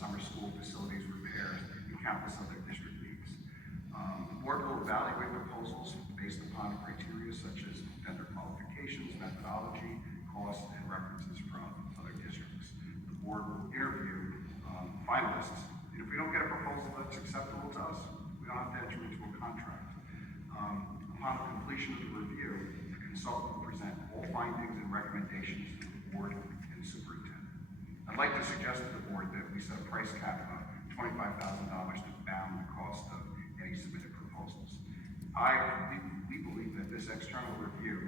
summer school facilities repairs, and countless other district needs. The board will evaluate proposals based upon criteria such as vendor qualifications, methodology, costs, and references from other districts. The board will interview finalists, and if we don't get a proposal that's acceptable to us, we don't have to enter into a contract. Upon completion of the review, the consultant will present all findings and recommendations to the board and the superintendent. I'd like to suggest to the board that we set a price cap of $25,000 to bound the cost of any submitted proposals. We believe that this external review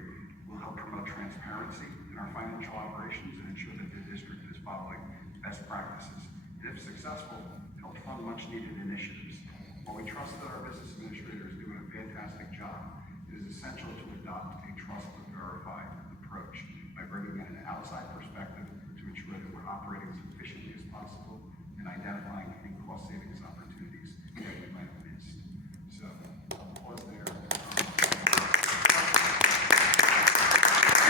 will help promote transparency in our financial operations and ensure that the district is following best practices. And if successful, help fund much needed initiatives. While we trust that our business administrator is doing a fantastic job, it is essential to adopt a trust but verify approach by bringing in an outside perspective to ensure that we're operating as efficiently as possible and identifying any cost savings opportunities that we might have missed. So I'll pause there.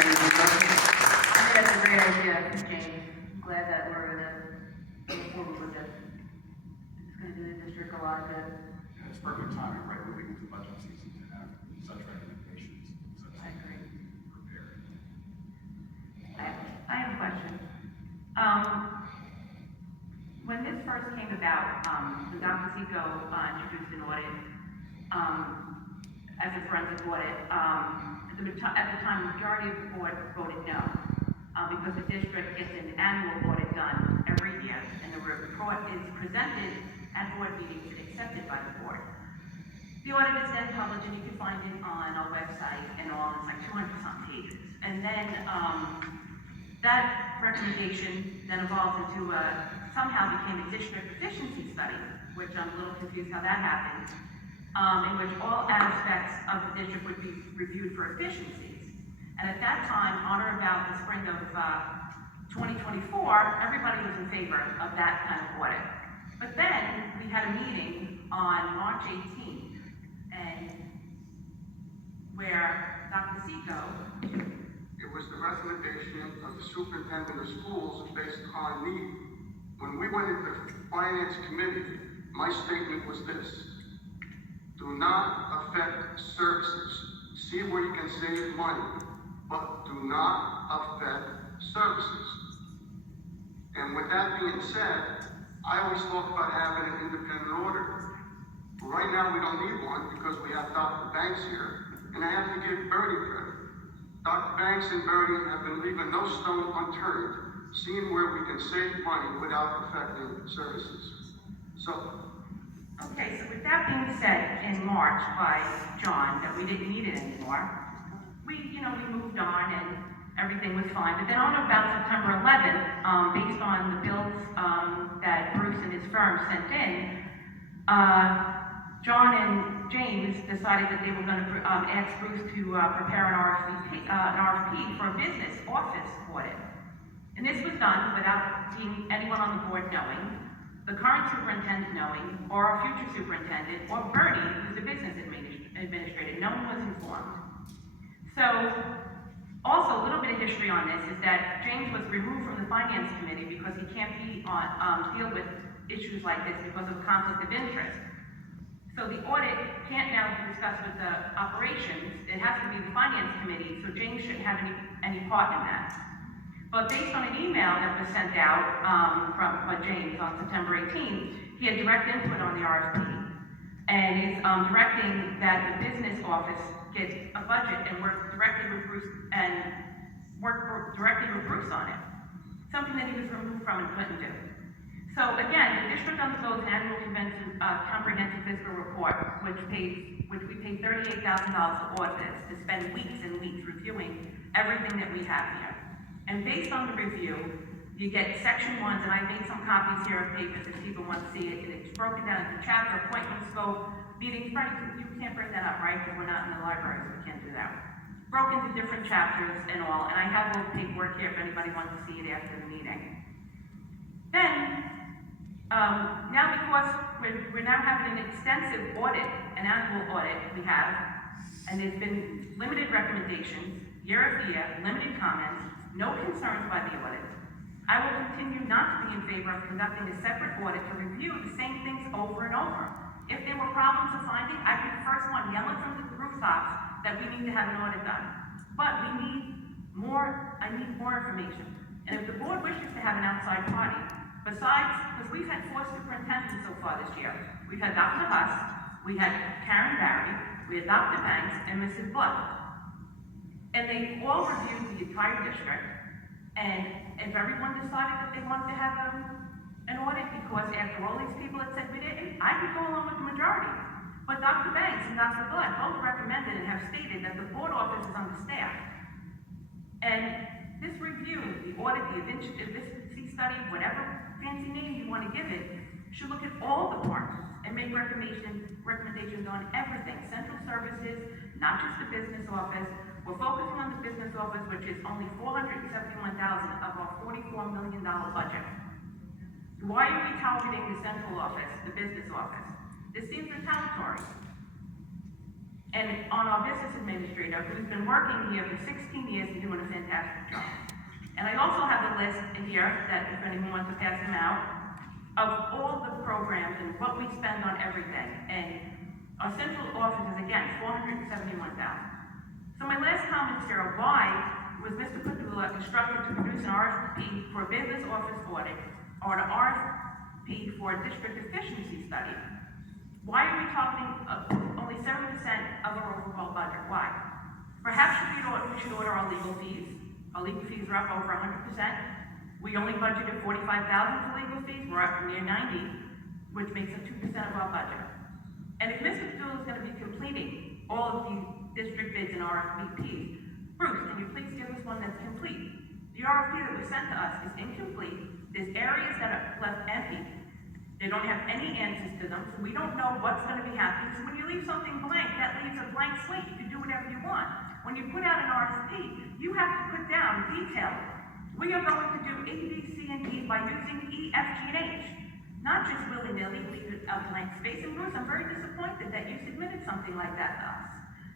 Any discussion? I think that's a great idea, James. I'm glad that we're going to move forward with this. It's going to do the district a lot of good. Yeah, it's perfect timing, right? Moving into budget season to have such recommendations. I agree. Prepared. I have a question. When this first came about, when Dr. Seco introduced an audit as a forensic audit, at the time, the majority of the board voted no, because the district gets an annual audit done every year, and the report is presented at board meetings and accepted by the board. The audit is then published, and you can find it on our website and all. It's like 200-some pages. And then that recommendation then evolved into somehow became a district efficiency study, which I'm a little confused how that happened, in which all aspects of the district would be reviewed for efficiencies. And at that time, on or about the spring of 2024, everybody was in favor of that kind of audit. But then we had a meeting on March 18th, and where Dr. Seco. It was the recommendation of the superintendent of schools based upon need. When we went into the finance committee, my statement was this: do not affect services. See where you can save money, but do not affect services. And with that being said, I always talk about having an independent auditor. But right now we don't need one because we have Dr. Banks here, and I have to give Bertie credit. Dr. Banks and Bertie have been leaving no stone unturned, seeing where we can save money without affecting services. Okay, so with that being said in March by John that we didn't need it anymore, we moved on and everything was fine. But then on about September 11th, based on the bills that Bruce and his firm sent in, John and James decided that they were going to ask Bruce to prepare an RFP for a business office audit. And this was done without anyone on the board knowing, the current superintendent knowing, or our future superintendent, or Bertie, who's the business administrator. No one was informed. So, also a little bit of history on this is that James was removed from the finance committee because he can't deal with issues like this because of conflict of interest. So the audit can't now be discussed with the operations. It has to be the finance committee, so James shouldn't have any part in that. But based on an email that was sent out from James on September 18th, he had direct input on the RFP and is directing that the business office get a budget and work directly with Bruce on it. Something that he was removed from and couldn't do. So again, the district undergoes an annual comprehensive fiscal report, which we pay $38,000 for auditors to spend weeks and weeks reviewing everything that we have here. And based on the review, you get section 1s, and I made some copies here of papers if people want to see it, and it's broken down into chapter, appointment scope, meetings. You can't bring that up, right? Because we're not in the library, so we can't do that. Broken into different chapters and all, and I have all the paperwork here if anybody wants to see it after the meeting. Then, now because we're now having an extensive audit, an annual audit we have, and there's been limited recommendations, year after year, limited comments, no concerns by the audit. I will continue not to be in favor of conducting a separate audit to review the same things over and over. If there were problems of finding, I'd be the first one yelling from the rooftops that we need to have an audit done. But we need more, I need more information. And if the board wishes to have an outside party, besides, because we've had 4 superintendents so far this year. We've had Dr. Huss, we had Karen Barry, we had Dr. Banks, and Mrs. Blood. And they all reviewed the entire district. And if everyone decided that they wanted to have an audit, because after all these people had said we didn't, I could go along with the majority. But Dr. Banks and Dr. Blood both recommended and have stated that the board office is understaffed. And this review, the audit, the efficiency study, whatever fancy name you want to give it, should look at all the parts and make recommendations on everything. Central services, not just the business office. We're focusing on the business office, which is only $471,000 of our $44 million budget. Why are we targeting the central office, the business office? This seems retaliatory. And on our business administrator, who's been working here for 16 years and doing a fantastic job. And I also have a list in here that if anyone wants to pass them out, of all the programs and what we spend on everything. And our central office is again, $471,000. So my last comment, Sarah, why was Mr. Padula instructed to produce an RFP for a business office audit or an RFP for a district efficiency study? Why are we talking only 7% of our overall budget? Why? Perhaps we should order our legal fees. Our legal fees are up over 100%. We only budgeted $45,000 for legal fees. We're up near 90, which makes up 2% of our budget. And if Mr. Padula is going to be completing all of these district bids and RFPs, Bruce, can you please give us one that's complete? The RFP that was sent to us is incomplete. There's areas that are left empty. They don't have any answers to them, so we don't know what's going to be happening. So when you leave something blank, that leaves a blank slate. You can do whatever you want. When you put out an RFP, you have to put down detail. We are going to do A, B, C, and D by using E, F, G, and H. Not just willy-nilly leave it a blank space. And Bruce, I'm very disappointed that you submitted something like that to us.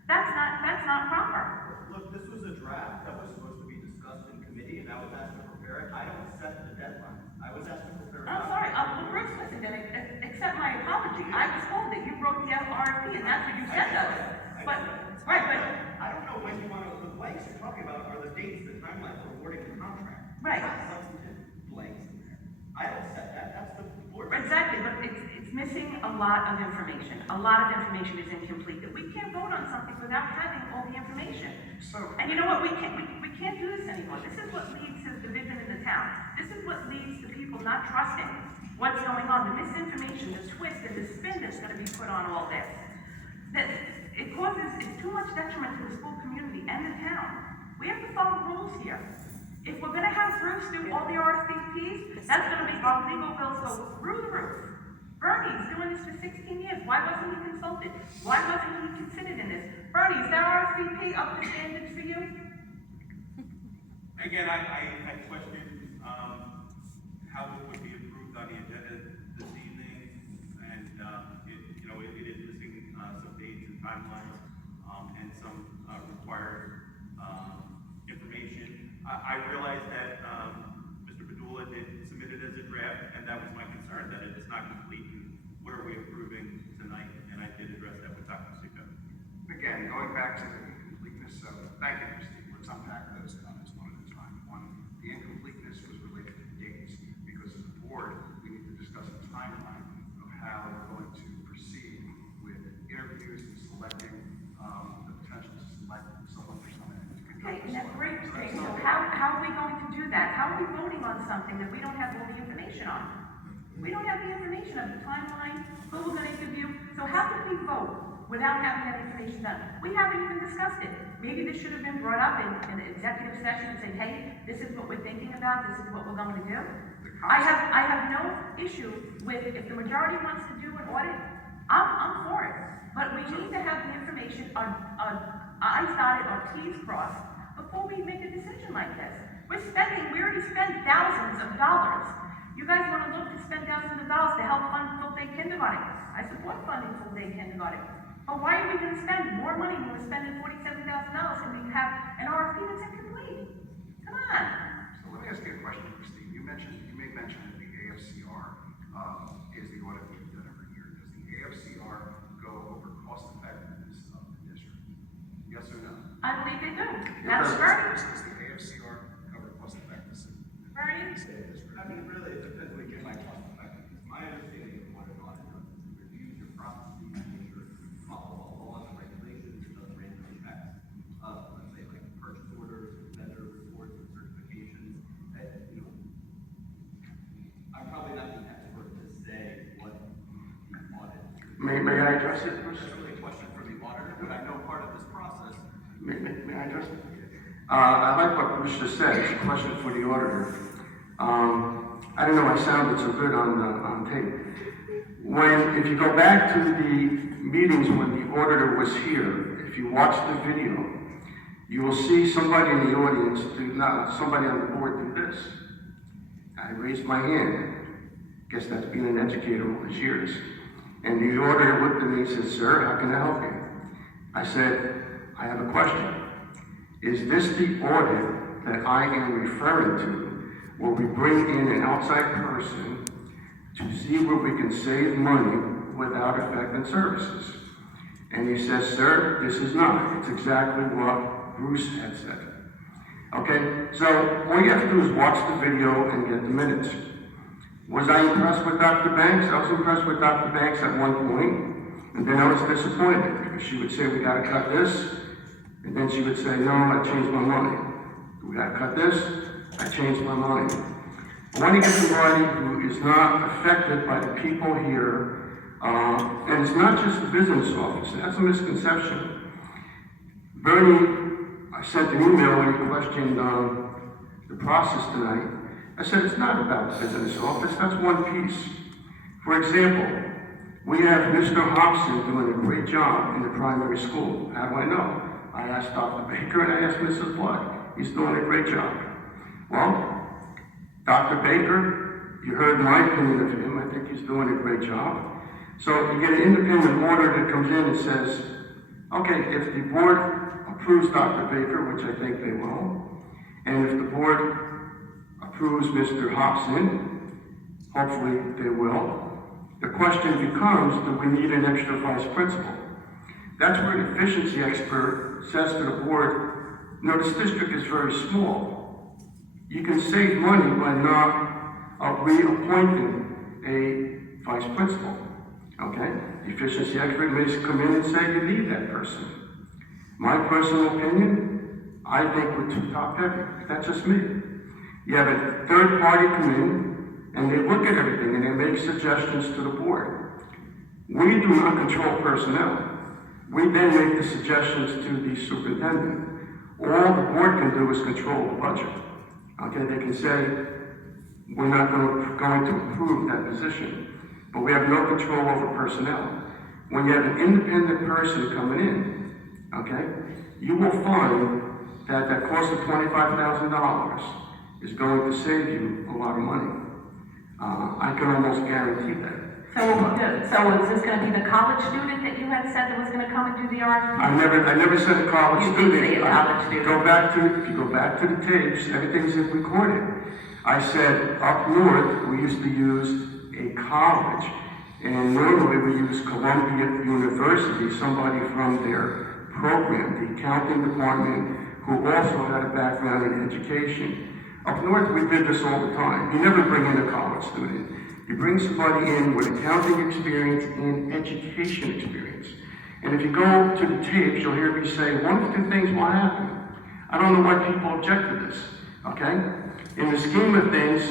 That's not proper. Look, this was a draft that was supposed to be discussed in committee, and I was asked to prepare it. I don't set the deadline. I was asked to prepare it. I'm sorry, Bruce, listen, then accept my apology. I was told that you wrote the RFP, and that's what you said to us. But, right, but. I don't know when you want to, the blanks you're talking about are the dates, the timeline for awarding the contract. Right. Not substantive blanks in there. I don't set that. That's the board. Exactly, but it's missing a lot of information. A lot of information is incomplete. That we can't vote on something without having all the information. So, And you know what? We can't do this anymore. This is what leads to division in the town. This is what leads to people not trusting what's going on. The misinformation, the twist, and the spin that's going to be put on all this. It's too much detriment to the school community and the town. We have to follow rules here. If we're going to have Bruce do all the RFPs, that's going to make our legal bills go through the roof. Bernie's doing this for 16 years. Why wasn't he consulted? Why wasn't he considered in this? Bernie, is that RFP up to standards for you? Again, I question how it would be approved on the agenda this evening, and it is missing some dates and timelines and some required information. I realize that Mr. Padula did submit it as a draft, and that was my concern, that it is not complete. And what are we approving tonight? And I did address that with Dr. Sico. again, going back to the incompleteness, so thank you, Christine. Let's unpack those comments one at a time. One, the incompleteness was related to dates, because as a board, we need to discuss a timeline of how we're going to proceed with interviews and selecting the potential to select someone for someone to Okay, conduct this audit. great. So Okay, that's so not- how are we going to do that? How are we voting on something that we don't have all the information on? We don't have the information of the timeline, who we're gonna interview, so how can we vote without having that information done? We haven't even discussed it. Maybe this should have been brought up in an executive session and say, hey, this is what we're thinking about, this is what we're going to do. I have no issue with, if the majority wants to do an audit, I'm for it. But we need to have the information on I's dotted or T's crossed before we make a decision like this. We already spent thousands of dollars. You guys want to look to spend thousands of dollars to help fund full-day kindergarten. I support funding full-day kindergarten. But why are we going to spend more money when we're spending $47,000 and we have an RFP that's incomplete? Come on. So let me ask you a question, Christine. You you may mention that the AFCR is the audit we've done every year. Does the AFCR go over cost effectiveness of the district? Yes or no? I believe they do. That's Bernie. Does the AFCR cover cost effectiveness? Bernie? I mean, really, it depends what you get by cost effectiveness. My understanding of what an audit does is it reviews your processes, make sure you follow all laws and regulations, it does random checks of, let's say, like purchase orders, vendor reports, and certifications. That, you know, I'm probably not the expert to say what the audit. May I address it, Bruce? That's really a question for the auditor, but I know part of this process. May I address it? I like what Bruce just said. It's a question for the auditor. I don't know, I sounded so good on tape. If you go back to the meetings when the auditor was here, if you watch the video, you will see somebody in the audience somebody on the board do this. I raised my hand. Guess that's being an educator all these years. And the auditor looked at me and said, "Sir, how can I help you?" I said, "I have a question. Is this the audit that I am referring to, where we bring in an outside person to see where we can save money without affecting services?" And he says, "Sir, this is not. It's exactly what Bruce had said." Okay, so all you have to do is watch the video and get the minutes. Was I impressed with Dr. Banks? I was impressed with Dr. Banks at one point, and then I was disappointed because she would say, "We gotta cut this," and then she would say, "No, I changed my mind. We gotta cut this, I changed my mind." I want to get somebody who is not affected by the people here, and it's not just the business office. That's a misconception. Bernie, I sent an email when he questioned the process tonight. I said, it's not about the business office, that's one piece. For example, we have Mr. Hobson doing a great job in the primary school. How do I know? I asked Dr. Baker and I asked Mrs. Blood. He's doing a great job. Well, Dr. Baker, you heard my opinion of him. I think he's doing a great job. So you get an independent auditor that comes in and says, okay, if the board approves Dr. Baker, which I think they will, and if the board approves Mr. Hobson, hopefully they will, the question becomes, do we need an extra vice principal? That's where an efficiency expert says to the board, no, this district is very small. You can save money by not reappointing a vice principal. Okay? The efficiency expert may come in and say you need that person. My personal opinion, I think we're too top heavy. That's just me. You have a third party come in and they look at everything and they make suggestions to the board. We do not control personnel. We then make the suggestions to the superintendent. All the board can do is control the budget. Okay, they can say, we're not going to approve that position, but we have no control over personnel. When you have an independent person coming in, okay, you will find that that cost of $25,000 is going to save you a lot of money. I can almost guarantee that. So is this going to be the college student that you had said that was going to come and do the RFP? I never said a college You student. did say a college student. If you go back to the tapes, everything's recorded. I said up north we used to use a college, and normally we use Columbia University, somebody from their program, the accounting department, who also had a background in education. Up north we did this all the time. You never bring in a college student. You bring somebody in with accounting experience and education experience. And if you go to the tapes, you'll hear me say, one of two things will happen. I don't know why people object to this, okay? In the scheme of things,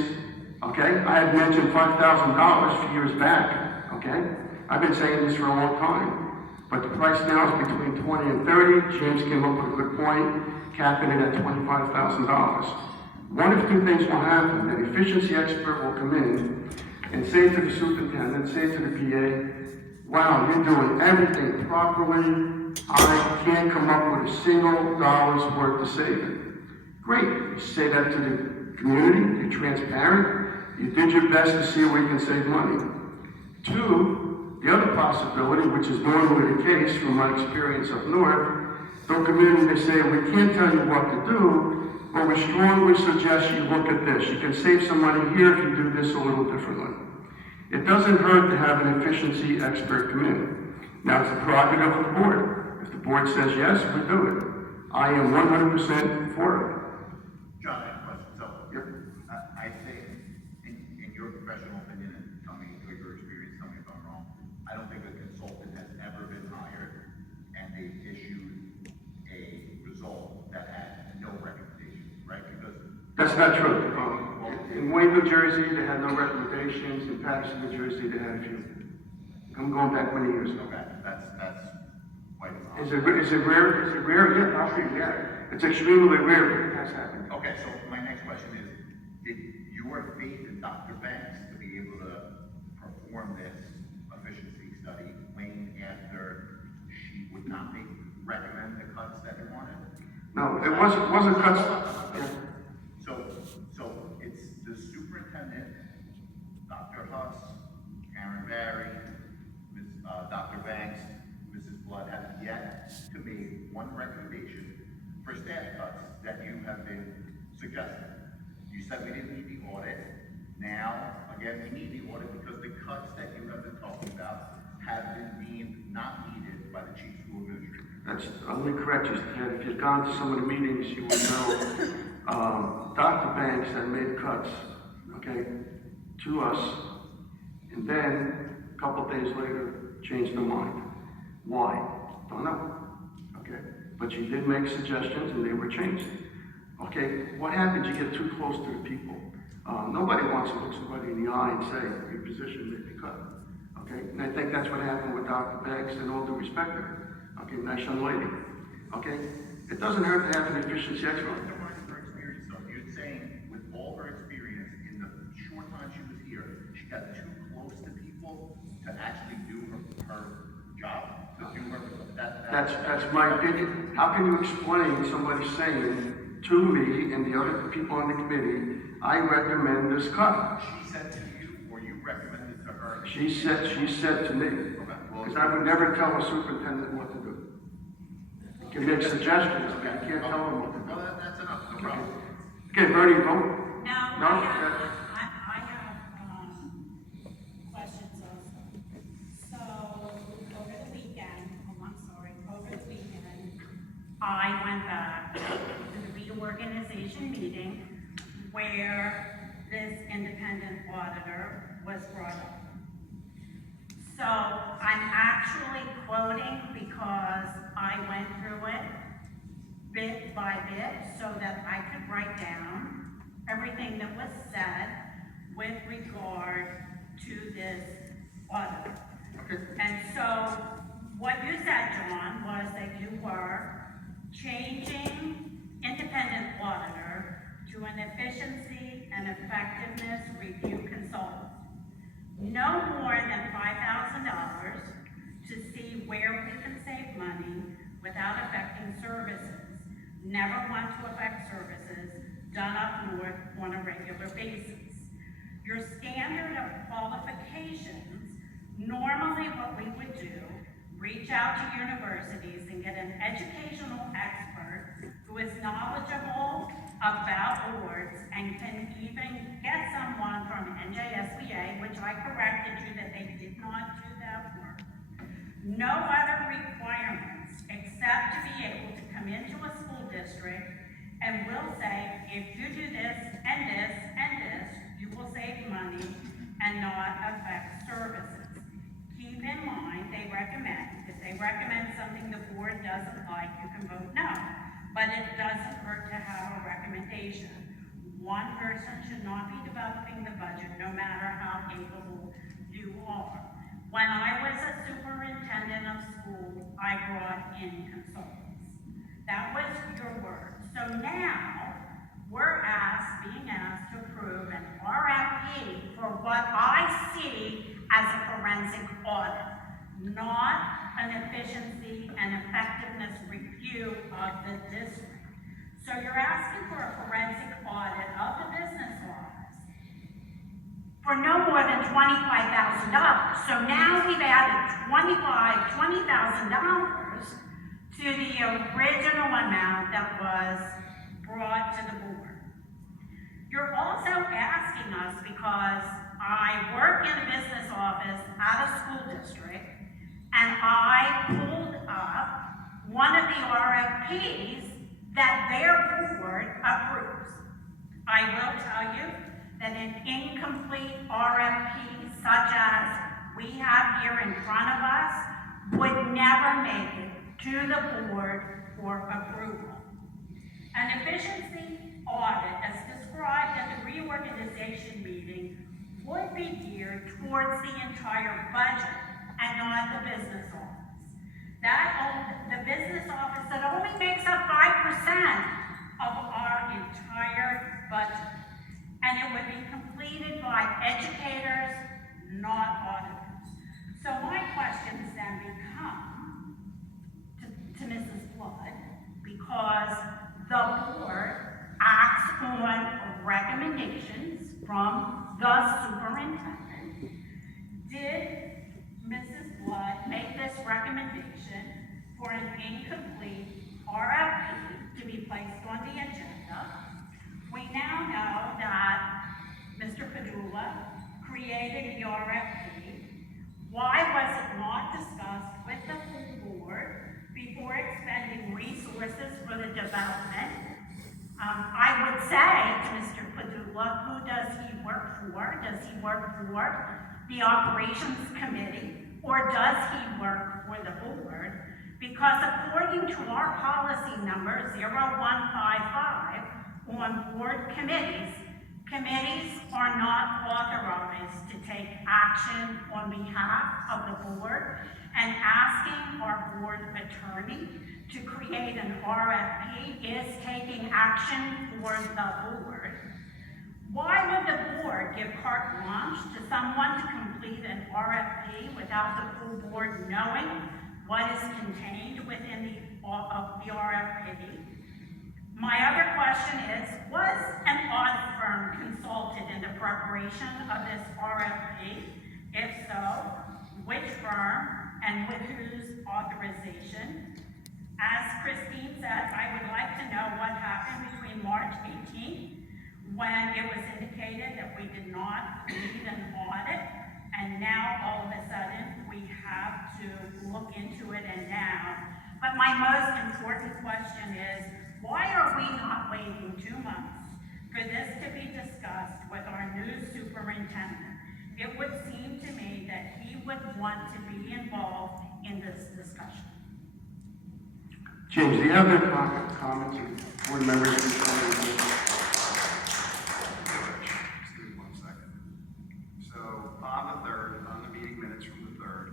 okay, I had mentioned $5,000 a few years back, okay? I've been saying this for a long time. But the price now is between 20 and 30. James came up with a good point, capping it at $25,000. One of two things will happen. An efficiency expert will come in and say to the superintendent, say to the PA, wow, you're doing everything properly. I can't come up with a single dollar's worth of saving. Great. You say that to the community. You're transparent. You did your best to see where you can save money. Two, the other possibility, which is normally the case from my experience up north, they'll come in and they say, we can't tell you what to do, Well, we strongly suggest you look at this. You can save some money here if you do this a little differently. It doesn't hurt to have an efficiency expert come in. Now, it's the prerogative of the board. If the board says yes, we do it. I am 100% for it. John, I have a question. So, Yep. I think, in your professional opinion, and tell me your experience, tell me if I'm wrong, I don't think a consultant has ever been hired and they've issued a result that had no recommendation, right? Because That's not true. In Wayne, New Jersey, they had no recommendations. In Patterson, New Jersey, they had a few. I'm going back many years ago. okay, that's quite an Is it rare? Is it rare? Yeah, actually, yeah. It's extremely rare, but it has happened. Okay, so my next question is, did your faith in Dr. Banks to be able to perform this efficiency study wane after she would not recommend the cuts that they wanted? No, it wasn't cuts. Yeah. So it's the superintendent, Dr. Huss, Karen Barry, Dr. Banks, Mrs. Blood have yet to make one recommendation for staff cuts that you have been suggesting. You said we didn't need the audit. Now, again, we need the audit because the cuts that you have been talking about have been deemed not needed by the chief school administrator. That's only correct. If you'd gone to some of the meetings, you would know, Dr. Banks had made cuts, okay, to us, and then, a couple of days later, changed their mind. Why? Don't know, okay? But she did make suggestions, and they were changed. Okay, what happens? You get too close to the people. Nobody wants to look somebody in the eye and say, your position may be cut, okay? And I think that's what happened with Dr. Banks, and all due respect to her. Okay, nice young lady, okay? It doesn't hurt to have an efficiency expert. Undermining her experience, though. You're saying with all her experience in the short time she was here, she got too close to people to actually do her job? To do her, That's my opinion. How can you explain somebody saying to me and the other people on the committee, I recommend this cut? She said to you, or you recommended to her? She said to me, because I would never tell a superintendent what to do. You can make suggestions, but you can't tell them what to do. Well, that's enough, no problem. Okay, Bernie, vote. No, No? I have questions also. So, over the weekend, I went back to the reorganization meeting where this independent auditor was brought up. So, I'm actually quoting because I went through it bit by bit so that I could write down everything that was said with regard to this audit. And so, what you said, John, was that you were changing independent auditor to an efficiency and effectiveness review consultant. No more than $5,000 to see where we can save money without affecting services. Never want to affect services done up north on a regular basis. Your standard of qualifications, normally what we would do, reach out to universities and get an educational expert who is knowledgeable about boards and can even get someone from NJSBA, which I corrected you that they did not do that work. No other requirements except to be able to come into a school district and will say, if you do this and this and this, you will save money and not affect services. Keep in mind, they recommend, if they recommend something the board doesn't like, you can vote no. But it doesn't hurt to have a recommendation. One person should not be developing the budget, no matter how capable you are. When I was a superintendent of school, I brought in consultants. That was your word. So now, we're being asked to approve an RFP for what I see as a forensic audit, not an efficiency and effectiveness review of the district. So you're asking for a forensic audit of the business office for no more than $25,000. So now we've added $20,000 to the original amount that was brought to the board. You're also asking us because I work in a business office at a school district, and I pulled up one of the RFPs that their board approves. I will tell you that an incomplete RFP such as we have here in front of us would never make it to the board for approval. An efficiency audit, as described at the reorganization meeting, would be geared towards the entire budget and not the business office. The business office that only makes up 5% of our entire budget. And it would be completed by educators, not auditors. So my questions then become to Mrs. Blood, because the board acts on recommendations from the superintendent. Did Mrs. Blood make this recommendation for an incomplete RFP to be placed on the agenda? We now know that Mr. Padula created the RFP. Why was it not discussed with the full board before expending resources for the development? I would say to Mr. Padula, who does he work for? Does he work for the operations committee, or does he work for the board? Because according to our policy number 0155 on board committees, committees are not authorized to take action on behalf of the board, and asking our board attorney to create an RFP is taking action for the board. Why would the board give carte blanche to someone to complete an RFP without the full board knowing what is contained within the RFP? My other question is, was an audit firm consulted in the preparation of this RFP? If so, which firm and with whose authorization? As Christine said, I would like to know what happened between March 18th, when it was indicated that we did not need an audit, and now all of a sudden we have to look into it and now. But my most important question is, why are we not waiting 2 months for this to be discussed with our new superintendent? It would seem to me that he would want to be involved in this discussion. James, do you have any comments or board members? Just give me 1 second. So on the 3rd, on the meeting minutes from the 3rd,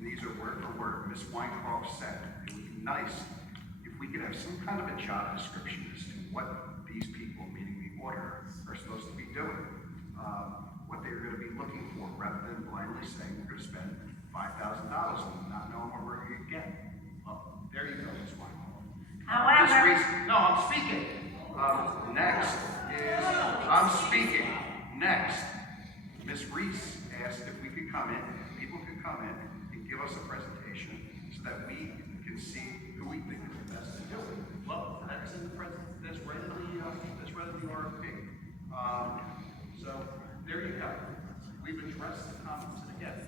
these are word for word. Ms. Weintraub said it would be nice if we could have some kind of a job description as to what these people, meaning the auditor, are supposed to be doing. What they're going to be looking for, rather than blindly saying we're going to spend $5,000 and not knowing what we're going to get. Well, there you go, Ms. Weintraub. However, No, I'm speaking. Next is, I'm speaking. Next, Ms. Reese asked if we could come in, people could come in and give us a presentation so that we can see who we think is the best to do it. Well, that's in the that's right in the RFP. So there you go. We've addressed the comments, and again,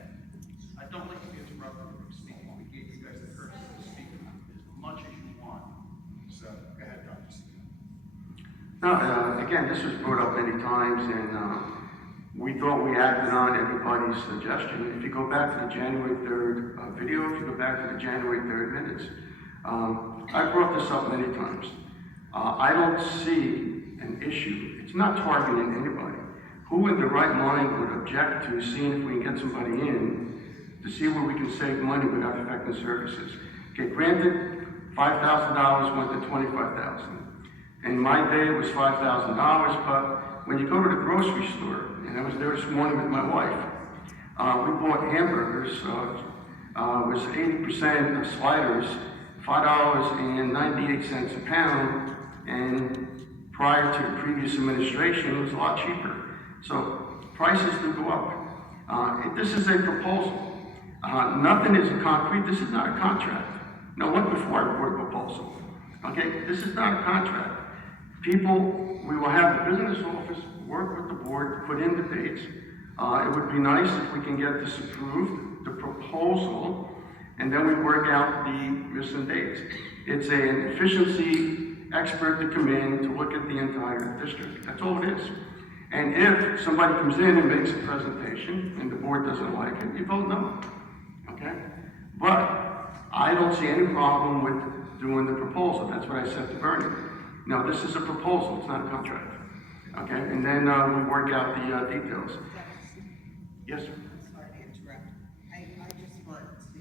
I don't like to be interrupted from speaking. We gave you guys the courtesy to speak as much as you want. So go ahead, Dr. Steve. No, again, this was brought up many times, and we thought we acted on everybody's suggestion. If you go back to the January 3rd video, if you go back to the January 3rd minutes, I brought this up many times. I don't see an issue. It's not targeting anybody. Who in their right mind would object to seeing if we can get somebody in to see where we can save money without affecting services? Okay, granted, $5,000 went to $25,000. In my day, it was $5,000, but when you go to the grocery store, and I was there this morning with my wife, we bought hamburgers, it was 80% of sliders, $5.98 a pound, and prior to the previous administration, it was a lot cheaper. So prices do go up. This is a proposal. Nothing is concrete. This is not a contract. Now, what before I brought a proposal? Okay, this is not a contract. People, we will have the business office work with the board, put in the dates. It would be nice if we can get this approved, the proposal, and then we work out the missing dates. It's an efficiency expert to come in to look at the entire district. That's all it is. And if somebody comes in and makes a presentation and the board doesn't like it, you vote no. Okay? But I don't see any problem with doing the proposal. That's what I said to Bernie. No, this is a proposal, it's not a contract. Okay? And then we work out the details. Yes, sir. I'm sorry to interrupt. I just want to,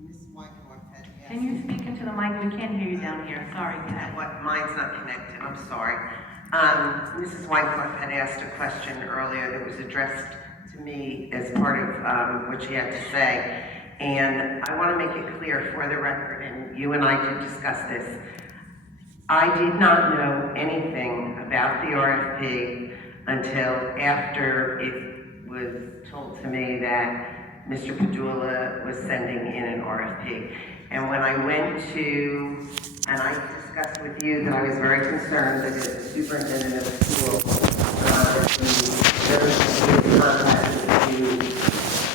Ms. Whitehorse had asked. Can you speak into the mic? We can't hear you down here. Sorry, go ahead. What, mine's not connected, I'm sorry. Mrs. Whitehorse had asked a question earlier that was addressed to me as part of what she had to say. And I want to make it clear for the record, and you and I did discuss this. I did not know anything about the RFP until after it was told to me that Mr. Padula was sending in an RFP. And when I went to, and I discussed with you that I was very concerned that as the superintendent of the school,